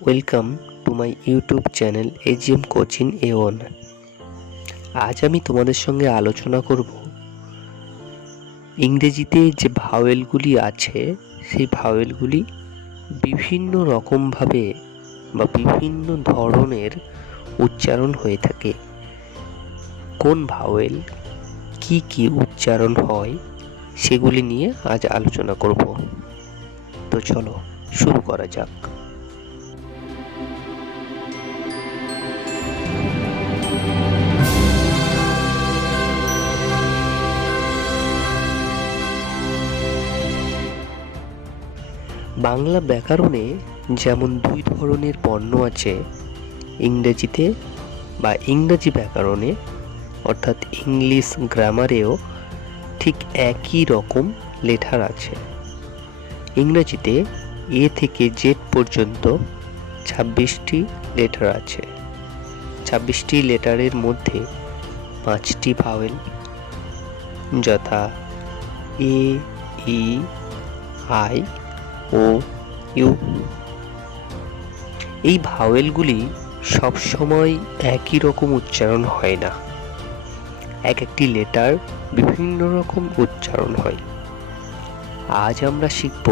Welcome to my YouTube channel AGM coaching A1। আজ আমি তোমাদের সঙ্গে আলোচনা করব ইংরেজিতে যে ভাওয়েলগুলি আছে সেই ভাওয়েলগুলি বিভিন্ন রকমভাবে বা বিভিন্ন ধরনের উচ্চারণ হয়ে থাকে। কোন ভাওয়েল কি কি উচ্চারণ হয় সেগুলি নিয়ে আজ আলোচনা করব। তো চলো শুরু করা যাক। বাংলা ব্যাকরণে যেমন দুই ধরনের বর্ণ আছে, ইংরেজিতে বা ইংরেজি ব্যাকরণে অর্থাৎ ইংলিশ গ্রামারেও ঠিক একই রকম লেটার আছে। ইংরেজিতে এ থেকে জেড পর্যন্ত 26টি লেটার আছে। 26টি লেটারের মধ্যে 5টি ভাওয়েল, যথা এ, ই, আই ও ইউ। এই ভাওয়েলগুলি সবসময় একই রকম উচ্চারণ হয় না, এক একটি লেটার বিভিন্ন রকম উচ্চারণ হয়। আজ আমরা শিখব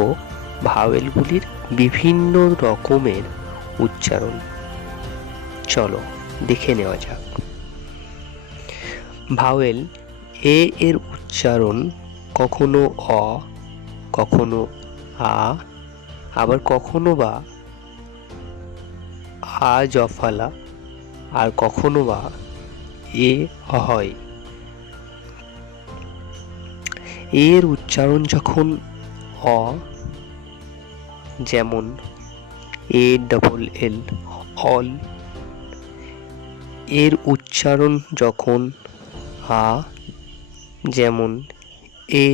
ভাওয়েলগুলির বিভিন্ন রকমের উচ্চারণ। চলো দেখে নেওয়া যাক। ভাওয়েল এ এর উচ্চারণ কখনো অ, কখনো আ, আবার কখনো বা আ জফলা, আর কখনো বা এ হয়। এর উচ্চারণ যখন অ, যেমন এ ডবল এল অল। এর উচ্চারণ যখন আ, যেমন এ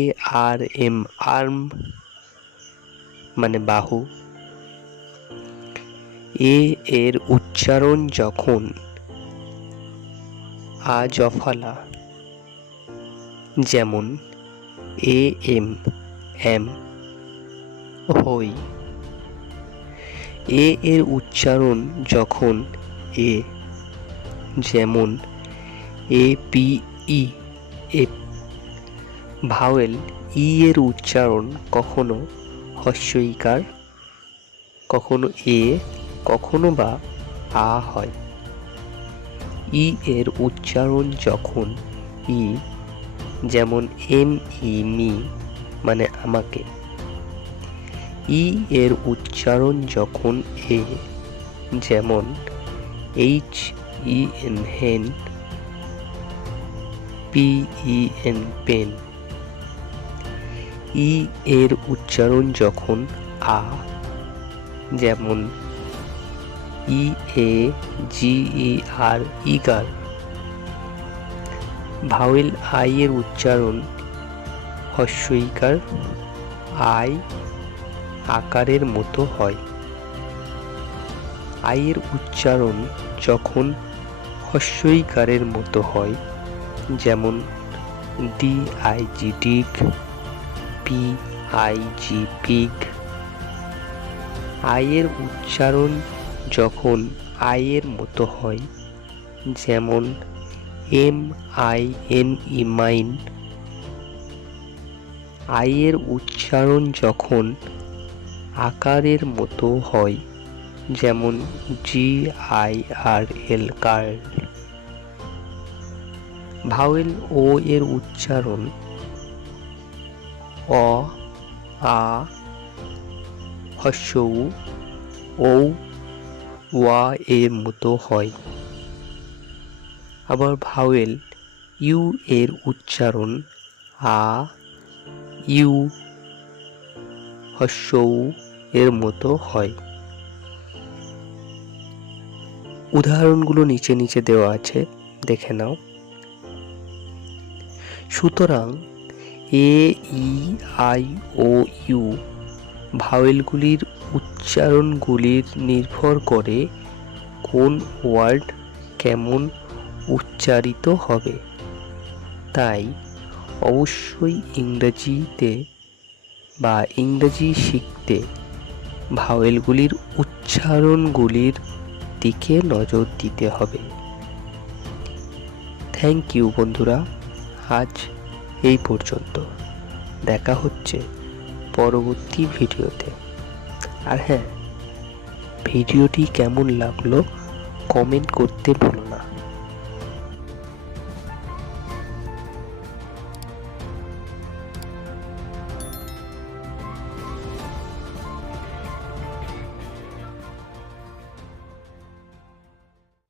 আর এম আর্ম মানে বাহু। এ এর উচ্চারণ যখন আ জফলা, যেমন এ এম এম হই। এ এর উচ্চারণ যখন এ, যেমন A P E app. Vowel ই এর উচ্চারণ কখনো হস্য ইকার, কখনো এ, কখনো বা আ হয়। ই এর উচ্চারণ যখন ই, যেমন এম ই মি মানে আমাকে। ই এর উচ্চারণ যখন এ, যেমন H E N hen, P E N pen. E এর উচ্চারণ যখন আ, যেমন E A G E R eager. Vowel I এর উচ্চারণ হস্য ইকার, আই আকারের মতো হয়। আই এর উচ্চারণ যখন হস্য ইকারের মতো হয়, যেমন D I G dig, P I G pig. I এর উচ্চারণ যখন আই এর মতো হয়, যেমন M I N E mine. I এর উচ্চারণ যখন আকারের মতো হয়, যেমন G I R L girl. Vowel O এর উচ্চারণ অ, আ, হস্য উ, ঔ, ওয়া এর মতো হয়। আবার ভাওয়েল ইউ এর উচ্চারণ আ, ইউ, হস্য উ এর মতো হয়। উদাহরণগুলো নিচে নিচে দেওয়া আছে, দেখে নাও। সুতরাং এ, ই, আই ও ইউ ভাওয়েলগুলির উচ্চারণগুলির নির্ভর করে কোন ওয়ার্ড কেমন উচ্চারিত হবে। তাই অবশ্যই ইংরেজিতে বা ইংরেজি শিখতে ভাওয়েলগুলির উচ্চারণগুলির দিকে নজর দিতে হবে। থ্যাংক ইউ বন্ধুরা, আজ এই পর্যন্ত। দেখা হচ্ছে পরবর্তী ভিডিওতে। আর হ্যাঁ, ভিডিওটি কেমন লাগলো কমেন্ট করতে ভুলো না।